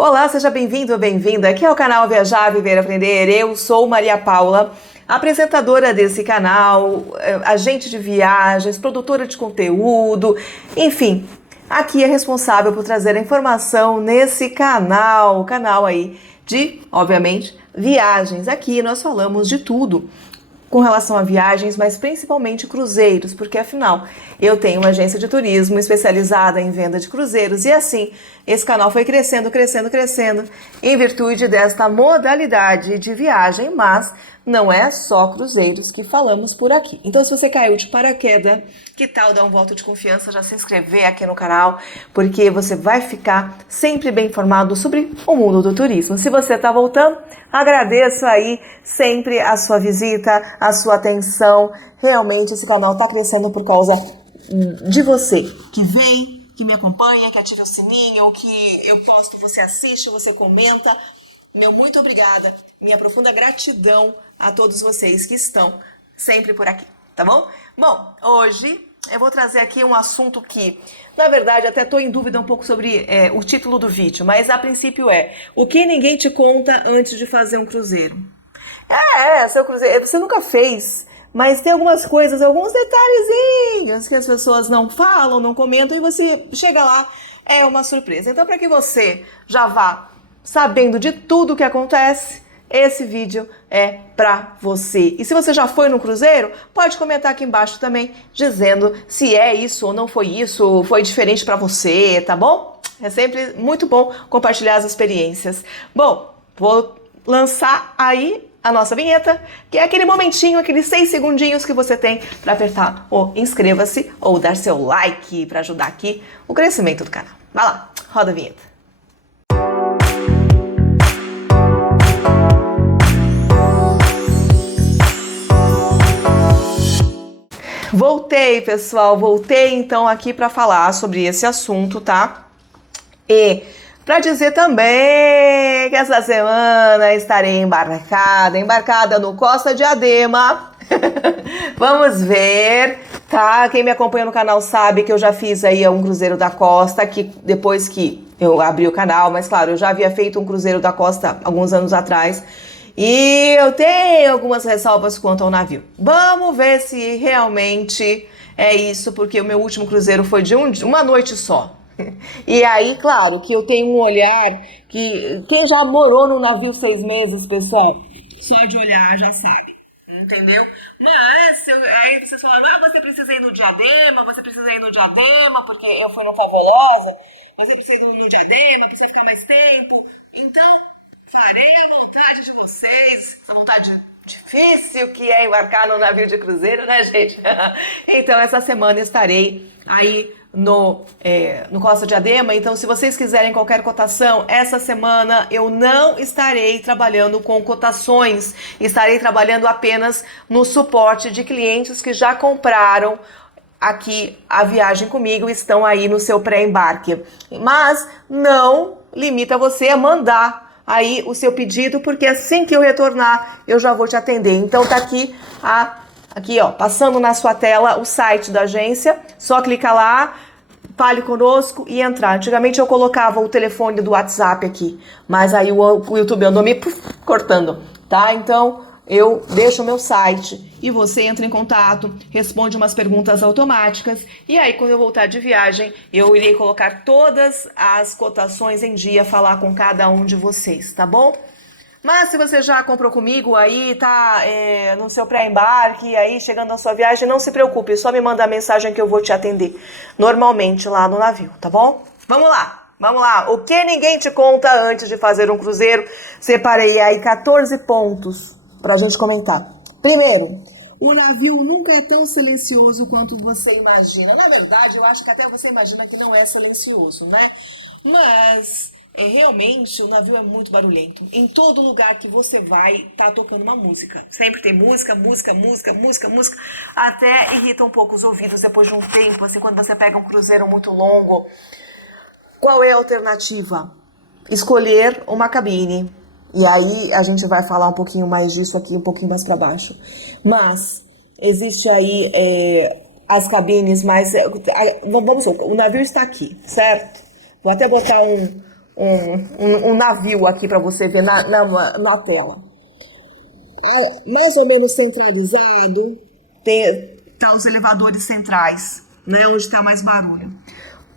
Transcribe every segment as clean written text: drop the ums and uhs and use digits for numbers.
Olá, seja bem-vindo ou bem-vinda. Aqui é o canal Viajar, Viver, Aprender. Eu sou Maria Paula, apresentadora desse canal, agente de viagens, produtora de conteúdo, enfim, aqui é responsável por trazer a informação nesse canal, canal aí de, obviamente, viagens. Aqui nós falamos de tudo com relação a viagens, mas principalmente cruzeiros, porque afinal eu tenho uma agência de turismo especializada em venda de cruzeiros e assim esse canal foi crescendo em virtude desta modalidade de viagem, mas não é só cruzeiros que falamos por aqui. Então, se você caiu de paraquedas, que tal dar um voto de confiança, já se inscrever aqui no canal, porque você vai ficar sempre bem informado sobre o mundo do turismo. Se você está voltando, agradeço aí sempre a sua visita, a sua atenção. Realmente esse canal está crescendo por causa de você que vem, que me acompanha, que ativa o sininho, que eu posto, você assiste, você comenta. Meu muito obrigada, minha profunda gratidão a todos vocês que estão sempre por aqui, tá bom? Bom, hoje eu vou trazer aqui um assunto que, na verdade, até estou em dúvida um pouco sobre o título do vídeo, mas a princípio é: o que ninguém te conta antes de fazer um cruzeiro? Seu cruzeiro, você nunca fez, mas tem algumas coisas, alguns detalhezinhos que as pessoas não falam, não comentam e você chega lá, é uma surpresa. Então, para que você já vá sabendo de tudo o que acontece, esse vídeo é pra você. E se você já foi no cruzeiro, pode comentar aqui embaixo também, dizendo se é isso ou não foi isso, foi diferente pra você, tá bom? É sempre muito bom compartilhar as experiências. Bom, vou lançar aí a nossa vinheta, que é aquele momentinho, aqueles 6 segundinhos que você tem para apertar o inscreva-se ou dar seu like para ajudar aqui o crescimento do canal. Vai lá, roda a vinheta. Voltei, pessoal, voltei então aqui para falar sobre esse assunto, tá? E para dizer também que essa semana estarei embarcada no Costa Diadema. Vamos ver, tá? Quem me acompanha no canal sabe que eu já fiz aí um cruzeiro da Costa, que depois que eu abri o canal, mas claro, eu já havia feito um cruzeiro da Costa alguns anos atrás. E eu tenho algumas ressalvas quanto ao navio. Vamos ver se realmente é isso, porque o meu último cruzeiro foi de uma noite só. E aí, claro, que eu tenho um olhar que quem já morou no navio 6 meses, pessoal, só de olhar já sabe, entendeu? Mas aí vocês falam, você precisa ir no Diadema, você precisa ir no Diadema, porque eu fui no Favolosa, você precisa ir no Diadema, precisa ficar mais tempo. Então, farei a vontade de vocês, essa vontade difícil que é embarcar no navio de cruzeiro, né, gente? Então, essa semana estarei aí no Costa Diadema. Então, se vocês quiserem qualquer cotação, essa semana eu não estarei trabalhando com cotações, estarei trabalhando apenas no suporte de clientes que já compraram aqui a viagem comigo, estão aí no seu pré-embarque. Mas não limita você a mandar aí o seu pedido, porque assim que eu retornar, eu já vou te atender. Então tá aqui, ó, passando na sua tela o site da agência, só clicar lá, fale conosco e entrar. Antigamente eu colocava o telefone do WhatsApp aqui, mas aí o YouTube andou me cortando, tá? Então eu deixo o meu site e você entra em contato, responde umas perguntas automáticas e aí quando eu voltar de viagem eu irei colocar todas as cotações em dia, falar com cada um de vocês, tá bom? Mas se você já comprou comigo aí, tá no seu pré-embarque, aí chegando na sua viagem, não se preocupe, só me manda a mensagem que eu vou te atender normalmente lá no navio, tá bom? Vamos lá, o que ninguém te conta antes de fazer um cruzeiro? Separei aí 14 pontos pra gente comentar. Primeiro, o navio nunca é tão silencioso quanto você imagina. Na verdade, eu acho que até você imagina que não é silencioso, né? Mas realmente o navio é muito barulhento. Em todo lugar que você vai, tá tocando uma música. Sempre tem música. Até irrita um pouco os ouvidos depois de um tempo, assim, quando você pega um cruzeiro muito longo. Qual é a alternativa? Escolher uma cabine. E aí a gente vai falar um pouquinho mais disso aqui, um pouquinho mais para baixo. Mas existe aí as cabines mais... Vamos supor, o navio está aqui, certo? Vou até botar um navio aqui para você ver na tela. É mais ou menos centralizado, tá os elevadores centrais, né, onde está mais barulho.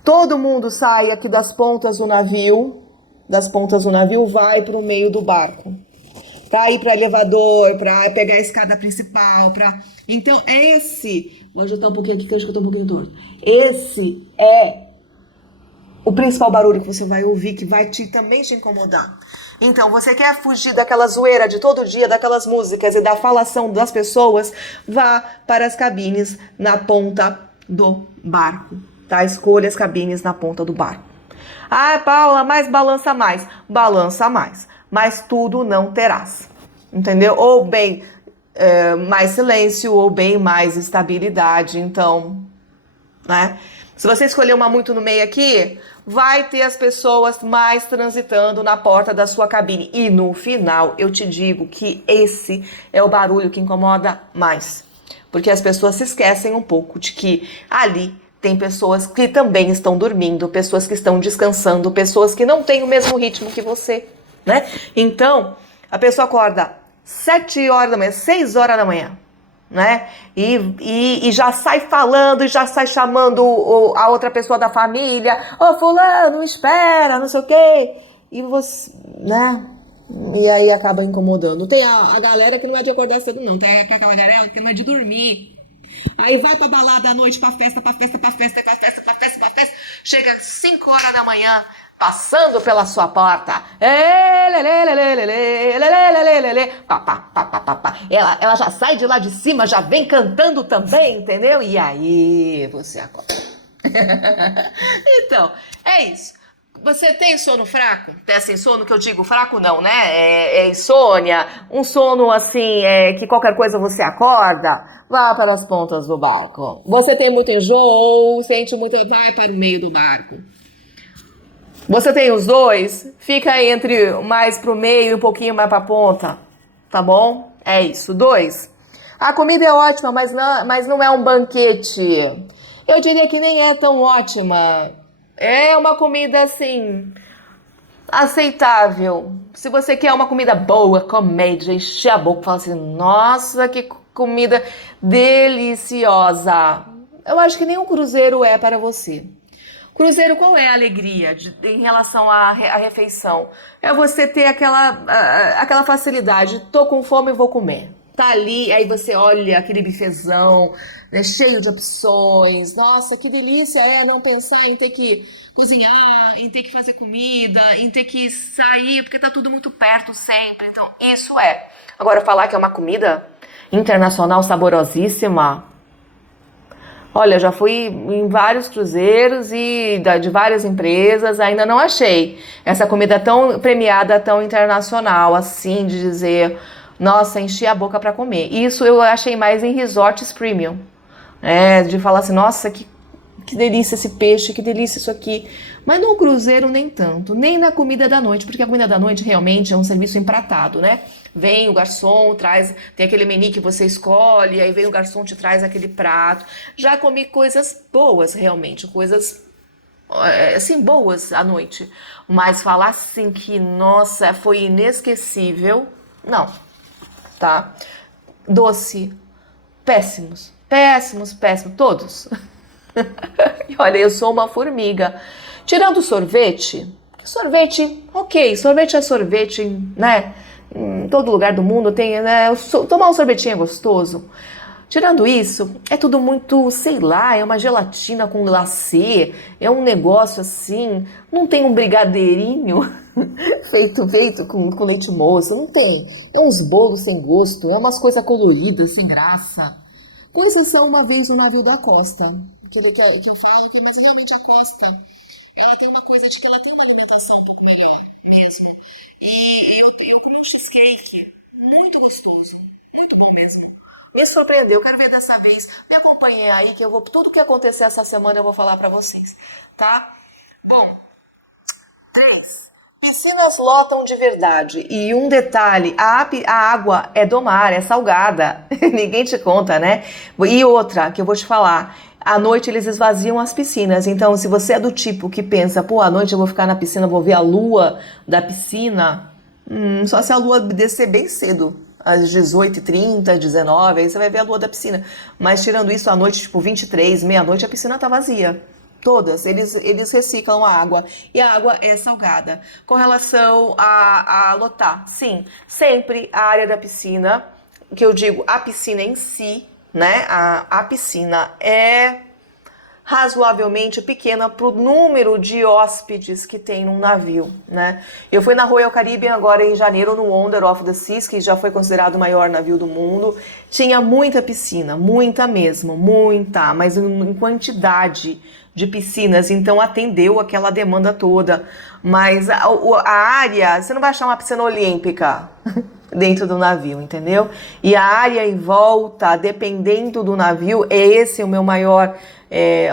Todo mundo sai aqui das pontas do navio, vai para o meio do barco, para ir para elevador, para pegar a escada principal, Então vou ajustar um pouquinho aqui que eu acho que eu tô um pouquinho torto. Esse é o principal barulho que você vai ouvir, que vai também te incomodar. Então, você quer fugir daquela zoeira de todo dia, daquelas músicas e da falação das pessoas, vá para as cabines na ponta do barco, tá? Escolha as cabines na ponta do barco. Ah, Paula, mas balança mais. Balança mais, mas tudo não terás, entendeu? Ou bem mais silêncio, ou bem mais estabilidade, então, né? Se você escolher uma muito no meio aqui, vai ter as pessoas mais transitando na porta da sua cabine. E no final, eu te digo que esse é o barulho que incomoda mais. Porque as pessoas se esquecem um pouco de que ali tem pessoas que também estão dormindo, pessoas que estão descansando, pessoas que não têm o mesmo ritmo que você, né? Então, a pessoa acorda 7 horas da manhã, 6 horas da manhã, né? E já sai falando, e já sai chamando a outra pessoa da família. Ô, fulano, espera, não sei o quê. E você, né? E aí acaba incomodando. Tem a galera que não é de acordar cedo, não. Tem aquela galera que não é de dormir. Aí vai pra balada à noite, pra festa. Chega às 5 horas da manhã, passando pela sua porta. Ela já sai de lá de cima, já vem cantando também, entendeu? E aí você acorda. Então, é isso. Você tem sono fraco? Tem assim, sono que eu digo fraco não, né? É insônia, um sono assim, que qualquer coisa você acorda, vá para as pontas do barco. Você tem muito enjoo, sente muito, vai para o meio do barco. Você tem os dois, fica entre mais pro meio e um pouquinho mais pra ponta, tá bom? É isso, 2. A comida é ótima, mas não é um banquete. Eu diria que nem é tão ótima. É uma comida, assim, aceitável. Se você quer uma comida boa, comer, encher a boca, fala assim, nossa, que comida deliciosa. Eu acho que nenhum cruzeiro é para você. Cruzeiro, qual é a alegria em relação à refeição? É você ter aquela facilidade. Tô com fome, vou comer. Tá ali, aí você olha aquele bifezão, né, cheio de opções. Nossa, que delícia não pensar em ter que cozinhar, em ter que fazer comida, em ter que sair, porque tá tudo muito perto sempre. Então, isso é. Agora, falar que é uma comida internacional saborosíssima. Olha, já fui em vários cruzeiros e de várias empresas, ainda não achei essa comida tão premiada, tão internacional, assim, de dizer, nossa, enchi a boca para comer. Isso eu achei mais em resorts premium, de falar assim, nossa, que delícia esse peixe, que delícia isso aqui. Mas no cruzeiro nem tanto, nem na comida da noite, porque a comida da noite realmente é um serviço empratado, né? Vem o garçom, tem aquele menu que você escolhe, aí vem o garçom, te traz aquele prato. Já comi coisas boas, realmente, coisas, assim, boas à noite. Mas falar assim que, nossa, foi inesquecível, não, tá? Doce, péssimos, todos. E olha, eu sou uma formiga. Tirando sorvete, ok, sorvete é sorvete, né? Em todo lugar do mundo tem, né? Tomar um sorvetinho é gostoso. Tirando isso, é tudo muito, sei lá, é uma gelatina com glacê, é um negócio assim, não tem um brigadeirinho feito com leite moça, não tem. É uns bolos sem gosto, é umas coisas coloridas, sem graça. Coisas são uma vez no navio da Costa, que eu falo, mas realmente a Costa, ela tem uma coisa de que ela tem uma alimentação um pouco melhor mesmo. E eu comi um cheesecake muito gostoso, muito bom mesmo. Me surpreendeu, eu quero ver dessa vez. Me acompanhem aí que tudo que acontecer essa semana eu vou falar pra vocês, tá? Bom, 3. Piscinas lotam de verdade. E um detalhe, a água é do mar, é salgada. Ninguém te conta, né? E outra que eu vou te falar, À noite eles esvaziam as piscinas. Então, se você é do tipo que pensa, pô, à noite eu vou ficar na piscina, vou ver a lua da piscina, só se a lua descer bem cedo, às 18h30, 19, aí você vai ver a lua da piscina. Mas tirando isso, à noite, tipo 23, meia-noite, a piscina tá vazia. Todas, eles reciclam a água e a água é salgada. Com relação a lotar, sim, sempre a área da piscina, que eu digo a piscina em si, né? A piscina é razoavelmente pequena para o número de hóspedes que tem num navio, né? Eu fui na Royal Caribbean agora em janeiro no Wonder of the Seas, que já foi considerado o maior navio do mundo. Tinha muita piscina, muita mesmo, muita, mas em quantidade de piscinas, então atendeu aquela demanda toda. Mas a área, você não vai achar uma piscina olímpica dentro do navio, entendeu? E a área em volta, dependendo do navio, esse é o meu maior,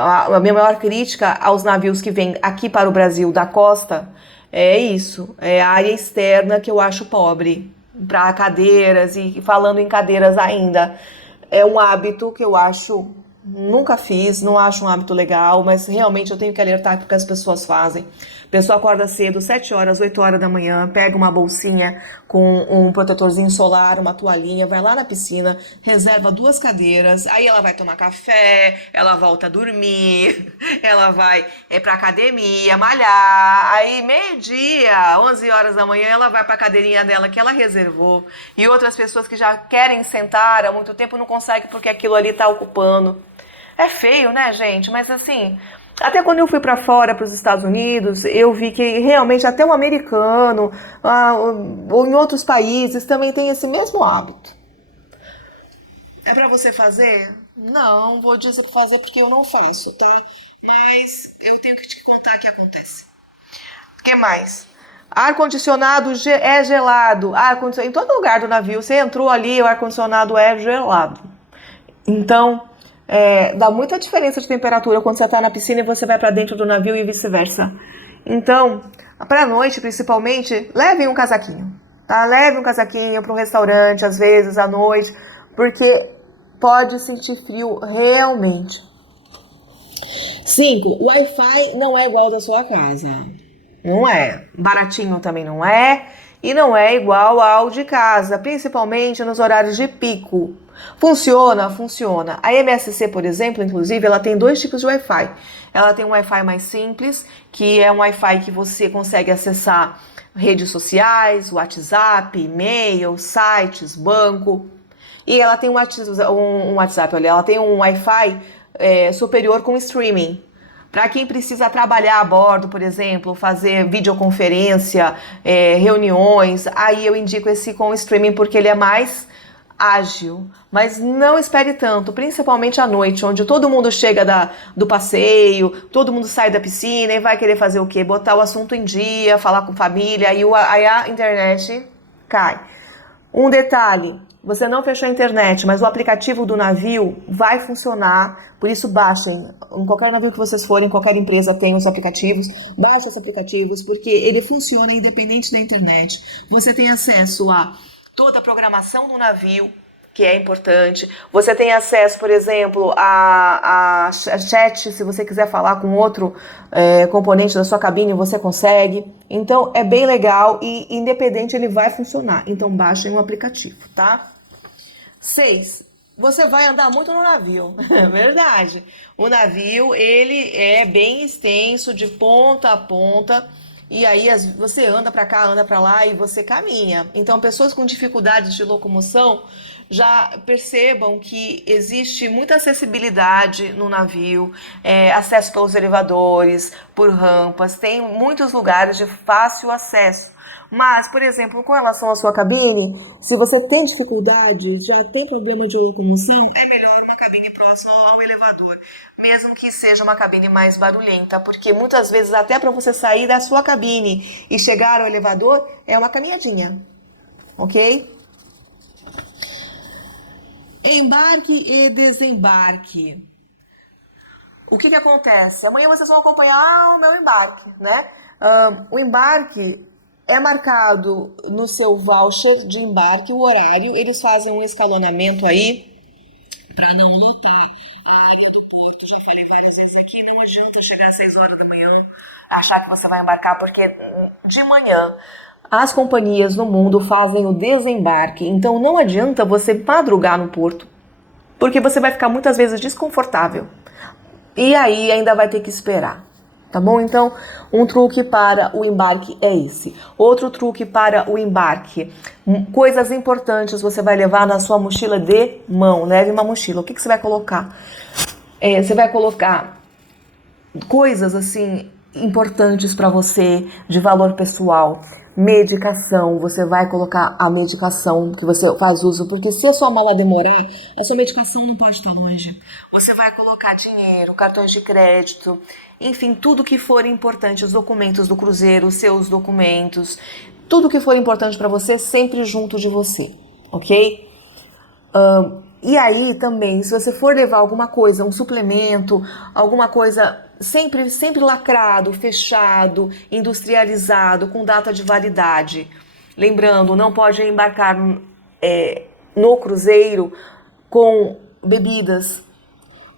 a minha maior crítica aos navios que vêm aqui para o Brasil da costa, é isso, é a área externa que eu acho pobre, para cadeiras, e falando em cadeiras ainda, é um hábito que eu acho, nunca fiz, não acho um hábito legal, mas realmente eu tenho que alertar porque as pessoas fazem. A pessoa acorda cedo, 7 horas, 8 horas da manhã, pega uma bolsinha com um protetorzinho solar, uma toalhinha, vai lá na piscina, reserva 2 cadeiras, aí ela vai tomar café, ela volta a dormir, ela vai pra academia, malhar, aí meio-dia, 11 horas da manhã, ela vai pra cadeirinha dela que ela reservou, e outras pessoas que já querem sentar há muito tempo não conseguem porque aquilo ali tá ocupando. É feio, né, gente? Mas assim, até quando eu fui para fora, para os Estados Unidos, eu vi que realmente até um americano, ou em outros países, também tem esse mesmo hábito. É para você fazer? Não, vou dizer para fazer porque eu não faço, tá? Mas eu tenho que te contar o que acontece. O que mais? Ar-condicionado é gelado. Em todo lugar do navio, você entrou ali, o ar-condicionado é gelado. Então, dá muita diferença de temperatura quando você está na piscina e você vai para dentro do navio e vice-versa. Então, para a noite, principalmente, leve um casaquinho, tá? Leve um casaquinho para um restaurante, às vezes, à noite, porque pode sentir frio realmente. 5. O Wi-Fi não é igual ao da sua casa. Não é. Baratinho também não é. E não é igual ao de casa, principalmente nos horários de pico. Funciona? Funciona. A MSC, por exemplo, inclusive, ela tem 2 tipos de Wi-Fi. Ela tem um Wi-Fi mais simples, que é um Wi-Fi que você consegue acessar redes sociais, WhatsApp, e-mail, sites, banco. E ela tem um WhatsApp, olha, ela tem um Wi-Fi superior com streaming. Para quem precisa trabalhar a bordo, por exemplo, fazer videoconferência, reuniões, aí eu indico esse com streaming porque ele é mais ágil, mas não espere tanto, principalmente à noite, onde todo mundo chega do passeio, todo mundo sai da piscina e vai querer fazer o quê? Botar o assunto em dia, falar com família, aí a internet cai. Um detalhe, você não fechou a internet, mas o aplicativo do navio vai funcionar, por isso baixem. Em qualquer navio que vocês forem, qualquer empresa tem os aplicativos, baixem os aplicativos, porque ele funciona independente da internet. Você tem acesso a toda a programação do navio, que é importante. Você tem acesso, por exemplo, a chat, se você quiser falar com outro componente da sua cabine, você consegue. Então, é bem legal e independente ele vai funcionar. Então, baixem o aplicativo, tá? 6. Você vai andar muito no navio, verdade. O navio, ele é bem extenso, de ponta a ponta, e aí você anda para cá, anda para lá e você caminha. Então, pessoas com dificuldades de locomoção já percebam que existe muita acessibilidade no navio, acesso pelos elevadores, por rampas, tem muitos lugares de fácil acesso. Mas, por exemplo, com relação à sua cabine, se você tem dificuldade, já tem problema de locomoção, é melhor uma cabine próxima ao elevador, mesmo que seja uma cabine mais barulhenta, porque muitas vezes até para você sair da sua cabine e chegar ao elevador é uma caminhadinha, ok? Embarque e desembarque. O que acontece? Amanhã vocês vão acompanhar o meu embarque, né? O embarque é marcado no seu voucher de embarque, o horário. Eles fazem um escalonamento aí para não lotar a área do porto. Já falei várias vezes aqui, não adianta chegar às 6 horas da manhã, achar que você vai embarcar, porque de manhã as companhias no mundo fazem o desembarque. Então não adianta você madrugar no porto, porque você vai ficar muitas vezes desconfortável. E aí ainda vai ter que esperar. Tá bom? Então, um truque para o embarque é esse. Outro truque para o embarque. Coisas importantes você vai levar na sua mochila de mão. Leve uma mochila. O que você vai colocar? Você vai colocar coisas assim importantes para você, de valor pessoal. Medicação, você vai colocar a medicação que você faz uso, porque se a sua mala demorar, a sua medicação não pode estar longe. Você vai colocar dinheiro, cartões de crédito, enfim, tudo que for importante, os documentos do cruzeiro, os seus documentos, tudo que for importante para você, sempre junto de você, ok? E aí também, se você for levar alguma coisa, um suplemento, alguma coisa sempre lacrado, fechado, industrializado, com data de validade. Lembrando, não pode embarcar no cruzeiro com bebidas.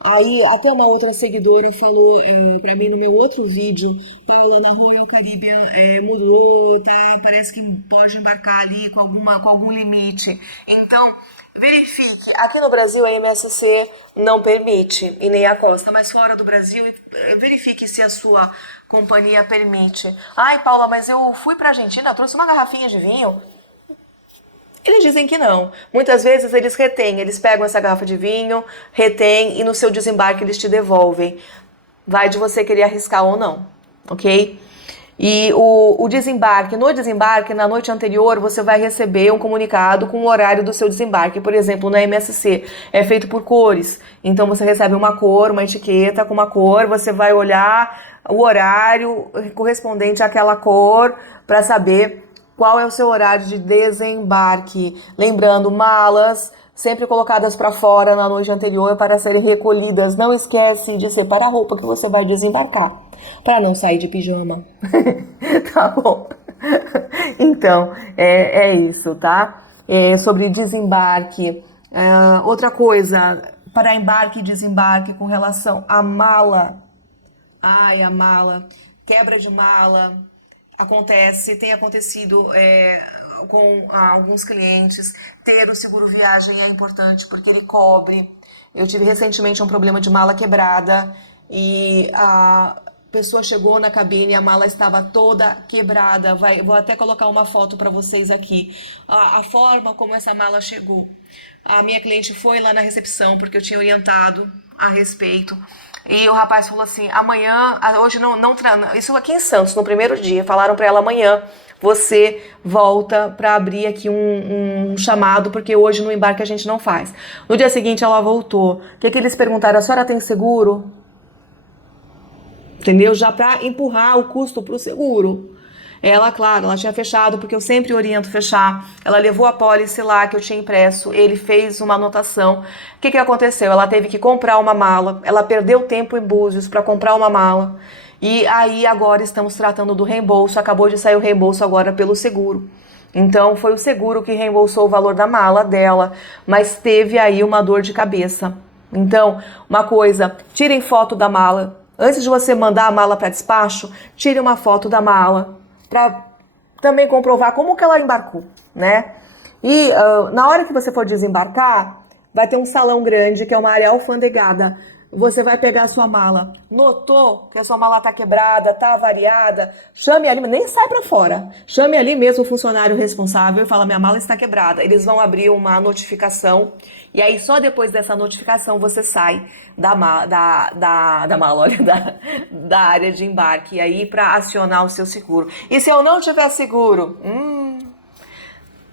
Aí até uma outra seguidora falou pra mim no meu outro vídeo, Paula, na Royal Caribbean mudou, tá? Parece que pode embarcar ali com algum limite. Então, verifique, aqui no Brasil a MSC não permite, e nem a Costa, mas fora do Brasil, verifique se a sua companhia permite. Ai, Paula, mas eu fui pra Argentina, trouxe uma garrafinha de vinho. Eles dizem que não. Muitas vezes eles retêm, eles pegam essa garrafa de vinho, retêm e no seu desembarque eles te devolvem. Vai de você querer arriscar ou não, ok? E o desembarque, no desembarque, na noite anterior, você vai receber um comunicado com o horário do seu desembarque. Por exemplo, na MSC, é feito por cores. Então você recebe uma cor, uma etiqueta com uma cor, você vai olhar o horário correspondente àquela cor para saber qual é o seu horário de desembarque. Lembrando, malas sempre colocadas para fora na noite anterior para serem recolhidas. Não esquece de separar a roupa que você vai desembarcar, para não sair de pijama. Tá bom? Então, é isso, tá? Sobre desembarque. Outra coisa, para embarque e desembarque com relação à mala. Ai, a mala. Quebra de mala. Tem acontecido com alguns clientes. Ter o seguro viagem é importante porque ele cobre. Eu tive recentemente um problema de mala quebrada e a pessoa chegou na cabine e a mala estava toda quebrada. Vou até colocar uma foto para vocês aqui. A forma como essa mala chegou. A minha cliente foi lá na recepção porque eu tinha orientado a respeito. E o rapaz falou assim, amanhã, hoje não, isso aqui em Santos, no primeiro dia, falaram para ela, amanhã você volta para abrir aqui um chamado, porque hoje no embarque a gente não faz. No dia seguinte ela voltou. O que eles perguntaram? A senhora tem seguro? Entendeu? Já para empurrar o custo para o seguro. Ela, claro, ela tinha fechado, porque eu sempre oriento fechar. Ela levou a pólice lá que eu tinha impresso, ele fez uma anotação. O que aconteceu? Ela teve que comprar uma mala, ela perdeu tempo em Búzios para comprar uma mala. E aí agora estamos tratando do reembolso, acabou de sair o reembolso agora pelo seguro. Então foi o seguro que reembolsou o valor da mala dela, mas teve aí uma dor de cabeça. Então, uma coisa, tirem foto da mala. Antes de você mandar a mala para despacho, tire uma foto da mala, para também comprovar como que ela embarcou, né? E na hora que você for desembarcar, vai ter um salão grande, que é uma área alfandegada. Você vai pegar a sua mala. Notou que a sua mala tá quebrada, tá avariada? Chame ali, nem sai para fora. Chame ali mesmo o funcionário responsável e fala, minha mala está quebrada. Eles vão abrir uma notificação. E aí só depois dessa notificação você sai da mala, olha, da área de embarque. E aí para acionar o seu seguro. E se eu não tiver seguro?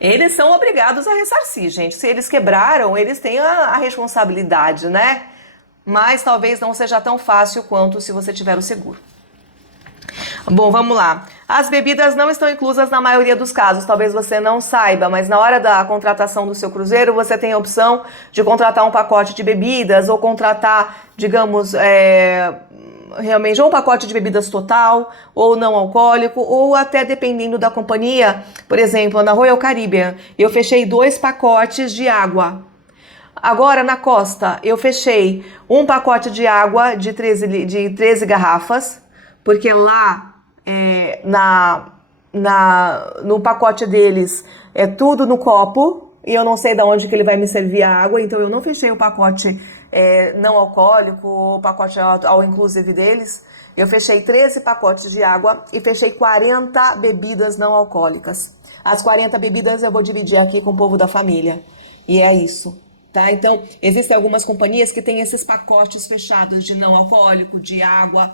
Eles são obrigados a ressarcir, gente. Se eles quebraram, eles têm a responsabilidade, né? Mas talvez não seja tão fácil quanto se você tiver o seguro. Bom, vamos lá. As bebidas não estão inclusas na maioria dos casos, talvez você não saiba, mas na hora da contratação do seu cruzeiro, você tem a opção de contratar um pacote de bebidas ou contratar, digamos, realmente ou um pacote de bebidas total, ou não alcoólico, ou até dependendo da companhia. Por exemplo, na Royal Caribbean, eu fechei 2 pacotes de água. Agora, na costa, eu fechei um pacote de água de 13 garrafas, porque lá no pacote deles é tudo no copo, e eu não sei de onde que ele vai me servir a água, então eu não fechei o pacote não alcoólico, o pacote all inclusive deles. Eu fechei 13 pacotes de água e fechei 40 bebidas não alcoólicas. As 40 bebidas eu vou dividir aqui com o povo da família. E é isso. Tá? Então, existem algumas companhias que têm esses pacotes fechados de não alcoólico, de água.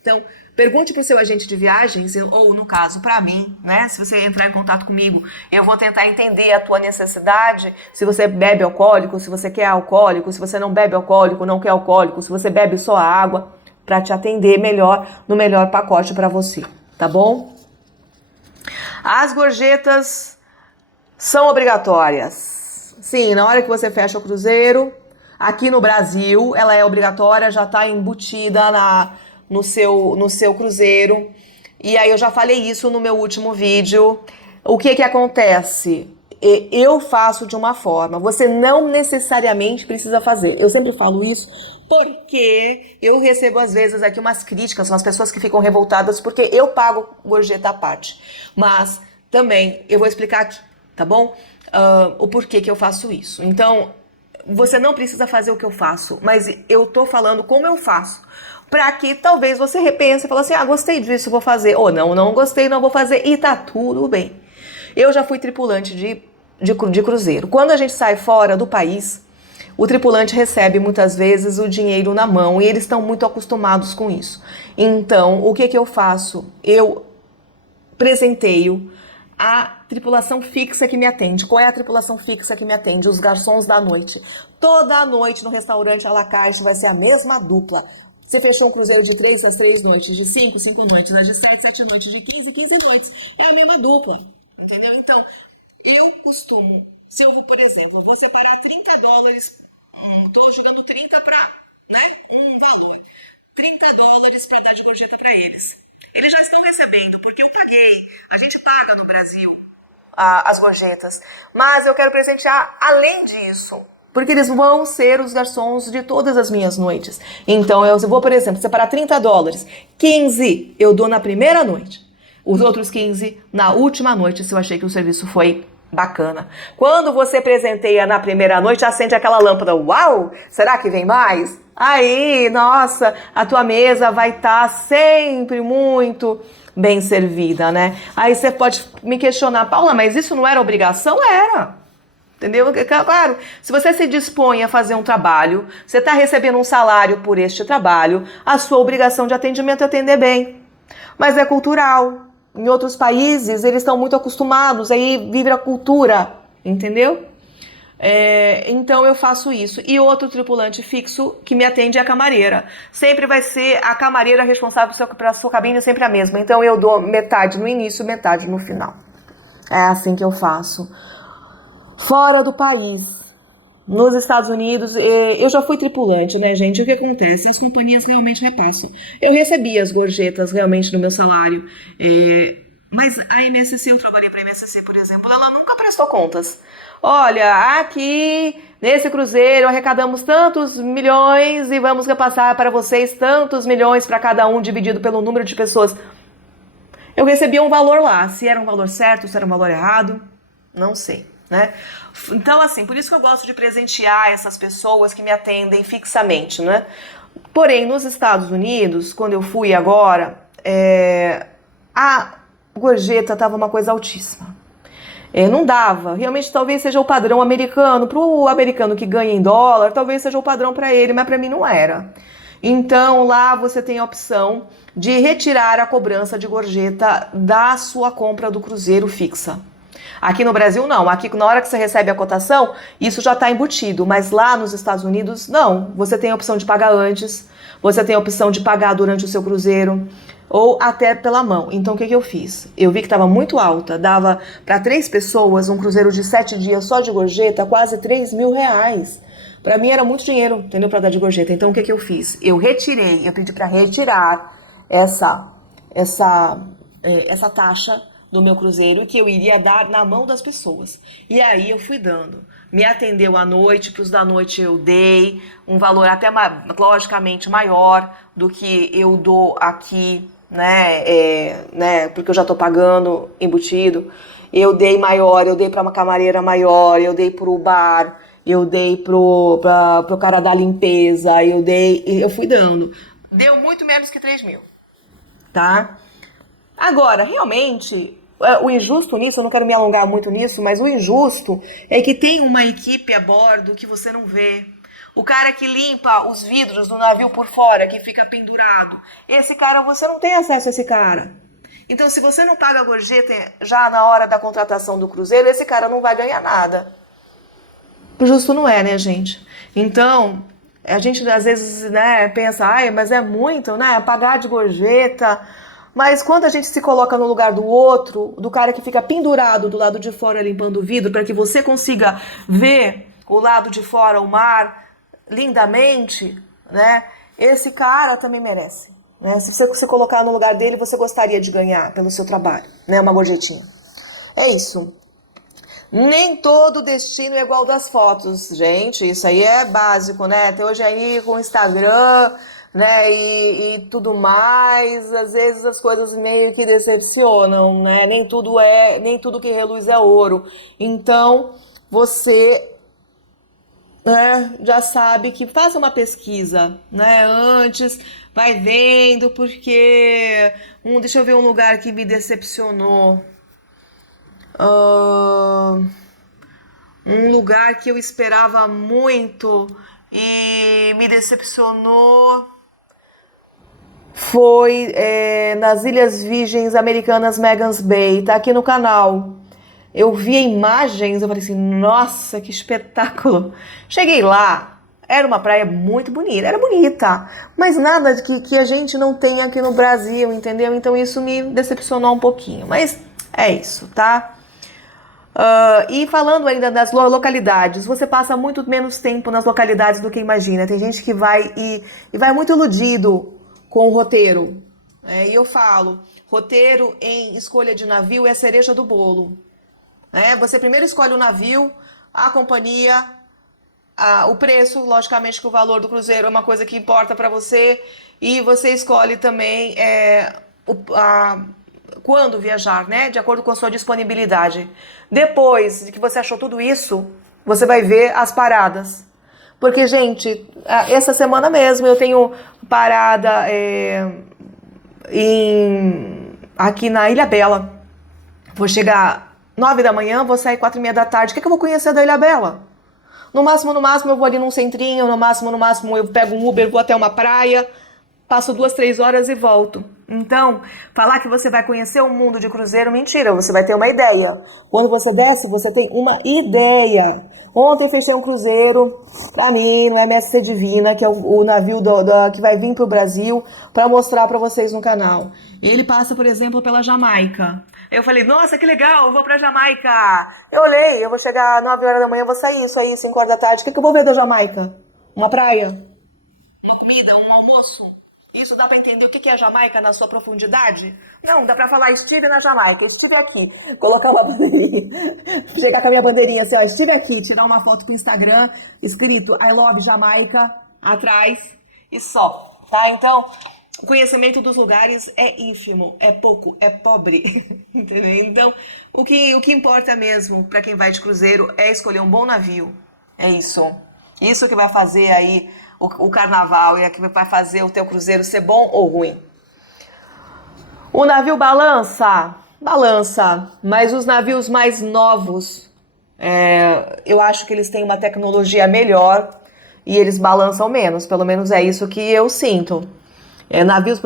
Então, pergunte para o seu agente de viagens, ou no caso, para mim, né? Se você entrar em contato comigo, eu vou tentar entender a tua necessidade, se você bebe alcoólico, se você quer alcoólico, se você não bebe alcoólico, não quer alcoólico, se você bebe só água, para te atender melhor, no melhor pacote para você, tá bom? As gorjetas são obrigatórias. Sim, na hora que você fecha o cruzeiro, aqui no Brasil, ela é obrigatória, já está embutida no seu cruzeiro. E aí eu já falei isso no meu último vídeo. O que acontece? Eu faço de uma forma, você não necessariamente precisa fazer. Eu sempre falo isso porque eu recebo às vezes aqui umas críticas, umas pessoas que ficam revoltadas porque eu pago gorjeta à parte. Mas também eu vou explicar aqui, tá bom? O porquê que eu faço isso. Então, você não precisa fazer o que eu faço, mas eu tô falando como eu faço. Pra que talvez você repense e fale assim, gostei disso, vou fazer. Ou não gostei, não vou fazer. E tá tudo bem. Eu já fui tripulante de cruzeiro. Quando a gente sai fora do país, o tripulante recebe muitas vezes o dinheiro na mão e eles estão muito acostumados com isso. Então, o que eu faço? Eu presenteio a tripulação fixa que me atende. Qual é a tripulação fixa que me atende? Os garçons da noite. Toda noite no restaurante à la carte vai ser a mesma dupla. Você fechou um cruzeiro de 3 às 3 noites, de 5 noites, de 7 noites, de 15 noites. É a mesma dupla. Entendeu? Então, eu costumo, se eu vou, por exemplo, vou separar $30, tô jogando 30 para, né, um valor, $30 para dar de gorjeta para eles. Eles já estão recebendo, porque eu paguei, a gente paga no Brasil as gorjetas, mas eu quero presentear além disso, porque eles vão ser os garçons de todas as minhas noites. Então eu vou, por exemplo, separar $30, 15 eu dou na primeira noite, os outros 15 na última noite, se eu achei que o serviço foi bacana. Quando você presenteia na primeira noite, acende aquela lâmpada. Uau! Será que vem mais? Aí, nossa, a tua mesa vai estar sempre muito bem servida, né? Aí você pode me questionar, Paula, mas isso não era obrigação? Era. Entendeu? Claro, se você se dispõe a fazer um trabalho, você está recebendo um salário por este trabalho, a sua obrigação de atendimento é atender bem. Mas é cultural. Em outros países, eles estão muito acostumados, aí vive a cultura, entendeu? Então eu faço isso. E outro tripulante fixo que me atende é a camareira. Sempre vai ser a camareira responsável pela sua cabine, sempre a mesma. Então eu dou metade no início, metade no final. É assim que eu faço. Fora do país, nos Estados Unidos, eu já fui tripulante, né, gente? O que acontece? As companhias realmente repassam. Eu recebi as gorjetas realmente no meu salário, mas a MSC, eu trabalhei para a MSC, por exemplo, ela nunca prestou contas. Olha, aqui nesse cruzeiro arrecadamos tantos milhões e vamos repassar para vocês tantos milhões para cada um dividido pelo número de pessoas. Eu recebi um valor lá, se era um valor certo, se era um valor errado, não sei. Né? Então, assim, por isso que eu gosto de presentear essas pessoas que me atendem fixamente, né? Porém, nos Estados Unidos, quando eu fui agora, a gorjeta estava uma coisa altíssima. Não dava, realmente talvez seja o padrão americano, para o americano que ganha em dólar, talvez seja o padrão para ele, mas para mim não era. Então, lá você tem a opção de retirar a cobrança de gorjeta da sua compra do cruzeiro fixa. Aqui no Brasil, não. Aqui, na hora que você recebe a cotação, isso já está embutido. Mas lá nos Estados Unidos, não. Você tem a opção de pagar antes, você tem a opção de pagar durante o seu cruzeiro, ou até pela mão. Então, o que eu fiz? Eu vi que estava muito alta. Dava para 3 pessoas, um cruzeiro de 7 dias só de gorjeta, quase R$3.000. Para mim era muito dinheiro, entendeu? Para dar de gorjeta. Então, o que eu fiz? Eu pedi para retirar essa taxa do meu cruzeiro e que eu iria dar na mão das pessoas. E aí eu fui dando. Me atendeu à noite, para os da noite eu dei um valor até logicamente maior do que eu dou aqui, né, porque eu já tô pagando embutido. Eu dei maior, eu dei para uma camareira maior, eu dei pro bar, eu dei pro cara da limpeza, eu fui dando. Deu muito menos que 3.000, tá? Agora, realmente, o injusto nisso, eu não quero me alongar muito nisso, mas o injusto é que tem uma equipe a bordo que você não vê. O cara que limpa os vidros do navio por fora, que fica pendurado. Esse cara, você não tem acesso a esse cara. Então, se você não paga a gorjeta já na hora da contratação do cruzeiro, esse cara não vai ganhar nada. Justo não é, né, gente? Então, a gente às vezes, né, pensa, ai, mas é muito, né, pagar de gorjeta. Mas quando a gente se coloca no lugar do outro, do cara que fica pendurado do lado de fora limpando o vidro, para que você consiga ver o lado de fora, o mar, lindamente, né? Esse cara também merece, né? Se você se colocar no lugar dele, você gostaria de ganhar pelo seu trabalho, né? Uma gorjetinha. É isso. Nem todo destino é igual das fotos, gente. Isso aí é básico, né? Até hoje aí com o Instagram, né? E tudo mais. Às vezes as coisas meio que decepcionam, né? Nem tudo que reluz é ouro. Então, você, né, já sabe que faça uma pesquisa, né? Antes, vai vendo, porque deixa eu ver um lugar que me decepcionou. Um lugar que eu esperava muito e me decepcionou foi nas Ilhas Virgens Americanas, Megans Bay. Tá aqui no canal. Eu vi imagens, eu falei assim, nossa, que espetáculo. Cheguei lá, era uma praia muito bonita, era bonita, mas nada que a gente não tem aqui no Brasil, entendeu? Então isso me decepcionou um pouquinho, mas é isso, tá? E falando ainda das localidades, você passa muito menos tempo nas localidades do que imagina. Tem gente que vai e vai muito iludido com o roteiro. E eu falo, roteiro em escolha de navio é a cereja do bolo. Você primeiro escolhe o navio, a companhia, o preço, logicamente que o valor do cruzeiro é uma coisa que importa para você, e você escolhe também quando viajar, né? De acordo com a sua disponibilidade. Depois de que você achou tudo isso, você vai ver as paradas. Porque, gente, essa semana mesmo eu tenho parada aqui na Ilhabela. Vou chegar 9 da manhã, vou sair 4:30 da tarde. O que eu vou conhecer da Ilhabela? No máximo, eu vou ali num centrinho, no máximo eu pego um Uber, vou até uma praia, passo 2, 3 horas e volto. Então, falar que você vai conhecer o mundo de cruzeiro, mentira, você vai ter uma ideia. Quando você desce, você tem uma ideia. Ontem fechei um cruzeiro, pra mim, no MSC Divina, que é o navio que vai vir pro Brasil, pra mostrar pra vocês no canal. Ele passa, por exemplo, pela Jamaica. Eu falei, nossa, que legal, eu vou pra Jamaica. Eu olhei, eu vou chegar às 9 horas da manhã, vou sair, isso aí, 5 horas da tarde. O que eu vou ver da Jamaica? Uma praia? Uma comida, um almoço? Isso dá pra entender o que é a Jamaica na sua profundidade? Não, dá pra falar, estive na Jamaica, estive aqui. Colocar uma bandeirinha, chegar com a minha bandeirinha assim, ó, estive aqui, tirar uma foto pro Instagram, escrito I love Jamaica, atrás, e só, tá? Então, o conhecimento dos lugares é ínfimo, é pouco, é pobre, entendeu? Então, o que importa mesmo pra quem vai de cruzeiro é escolher um bom navio, é isso. Isso que vai fazer aí o carnaval, é que vai fazer o teu cruzeiro ser bom ou ruim. O navio balança, mas os navios mais novos, eu acho que eles têm uma tecnologia melhor e eles balançam menos, pelo menos é isso que eu sinto. Navios,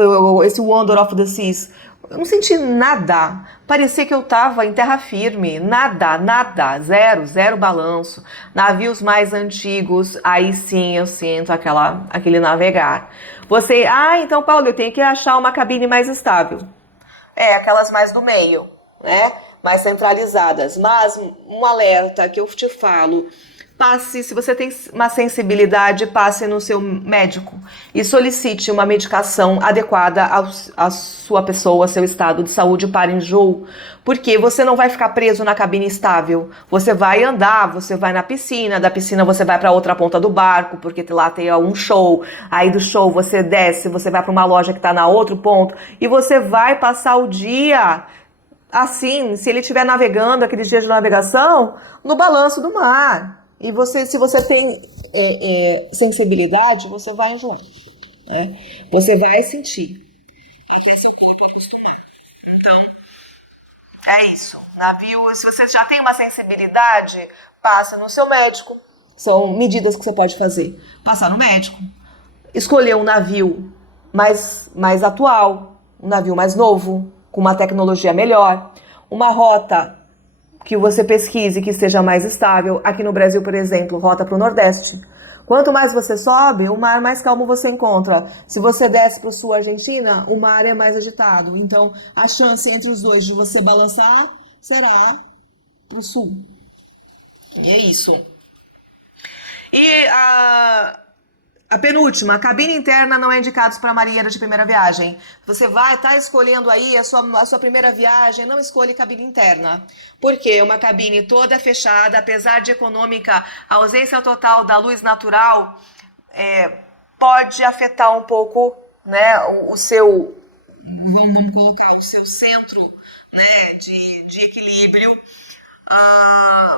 esse Wonder of the Seas, eu não senti nada, parecia que eu tava em terra firme, nada, zero balanço. Navios mais antigos, aí sim eu sinto aquele navegar. Então Paulo, eu tenho que achar uma cabine mais estável. Aquelas mais do meio, né? mais centralizadas. Mas um alerta que eu te falo: passe, se você tem uma sensibilidade, passe no seu médico e solicite uma medicação adequada à sua pessoa, ao seu estado de saúde para enjoo, porque você não vai ficar preso na cabine estável. Você vai andar, você vai na piscina, da piscina você vai para outra ponta do barco, porque lá tem um show, aí do show você desce, você vai para uma loja que está na outro ponto, e você vai passar o dia assim, se ele estiver navegando, aqueles dias de navegação, no balanço do mar. E se você tem sensibilidade, você vai enjoar, né? Você vai sentir até seu corpo acostumar. Então, é isso. Navio, se você já tem uma sensibilidade, passa no seu médico. São medidas que você pode fazer. Passar no médico. Escolher um navio mais atual, um navio mais novo, com uma tecnologia melhor, uma rota que você pesquise que seja mais estável. Aqui no Brasil, por exemplo, rota para o Nordeste. Quanto mais você sobe, o mar mais calmo você encontra. Se você desce para o sul Argentina, o mar é mais agitado. Então, a chance entre os dois de você balançar será para o sul. E é isso. E a penúltima, cabine interna não é indicada para marinheiro de primeira viagem. Você vai estar escolhendo aí a sua primeira viagem, não escolhe cabine interna. Por quê? Uma cabine toda fechada, apesar de econômica, a ausência total da luz natural pode afetar um pouco, né, o seu, vamos colocar, o seu centro, né, de equilíbrio.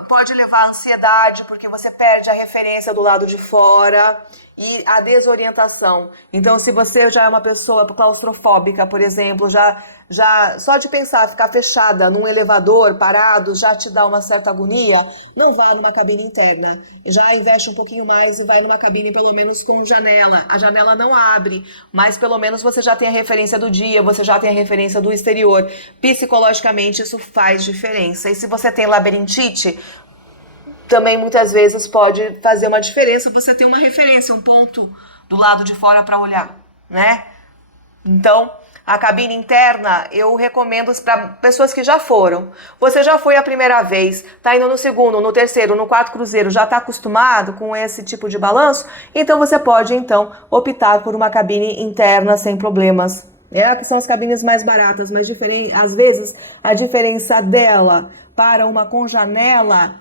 Pode levar à ansiedade, porque você perde a referência do lado de fora e a desorientação. Então, se você já é uma pessoa claustrofóbica, por exemplo, já só de pensar ficar fechada num elevador parado já te dá uma certa agonia, não vá numa cabine interna. Já investe um pouquinho mais e vai numa cabine pelo menos com janela. A janela não abre, mas pelo menos você já tem a referência do dia, você já tem a referência do exterior. Psicologicamente isso faz diferença. E se você tem labirintite, também muitas vezes pode fazer uma diferença você ter uma referência, um ponto do lado de fora para olhar, né? Então, a cabine interna eu recomendo para pessoas que já foram. Você já foi a primeira vez, tá indo no segundo, no terceiro, no quarto cruzeiro, já está acostumado com esse tipo de balanço? Então você pode optar por uma cabine interna sem problemas. Que são as cabines mais baratas, mas às vezes a diferença dela para uma com janela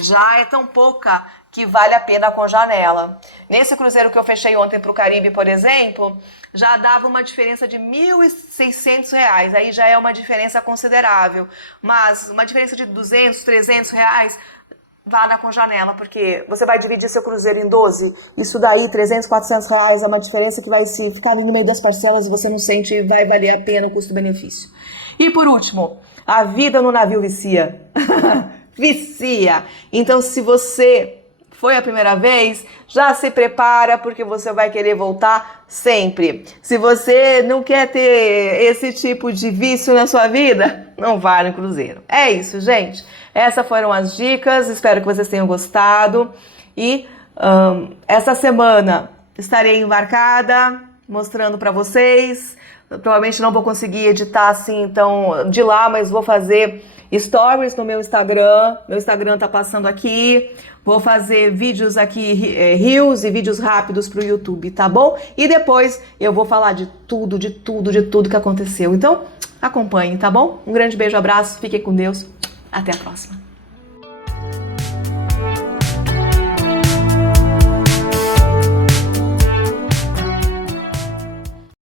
já é tão pouca que vale a pena com janela. Nesse cruzeiro que eu fechei ontem para o Caribe, por exemplo, já dava uma diferença de R$ 1.600. Aí já é uma diferença considerável. Mas uma diferença de R$ 200, R$ 300, vá na com janela, porque você vai dividir seu cruzeiro em 12. Isso daí, R$ 300, R$ 400 é uma diferença que vai se ficar ali no meio das parcelas e você não sente e vai valer a pena o custo-benefício. E por último, a vida no navio vicia. Vicia. Então, se você foi a primeira vez, já se prepara, porque você vai querer voltar sempre. Se você não quer ter esse tipo de vício na sua vida, não vá no cruzeiro. É isso, gente. Essas foram as dicas. Espero que vocês tenham gostado. E essa semana estarei embarcada, mostrando para vocês. Provavelmente não vou conseguir editar assim, então, de lá, mas vou fazer stories no meu Instagram. Meu Instagram tá passando aqui. Vou fazer vídeos aqui, reels e vídeos rápidos pro YouTube, tá bom? E depois eu vou falar de tudo que aconteceu. Então, acompanhe, tá bom? Um grande beijo, abraço, fiquem com Deus. Até a próxima.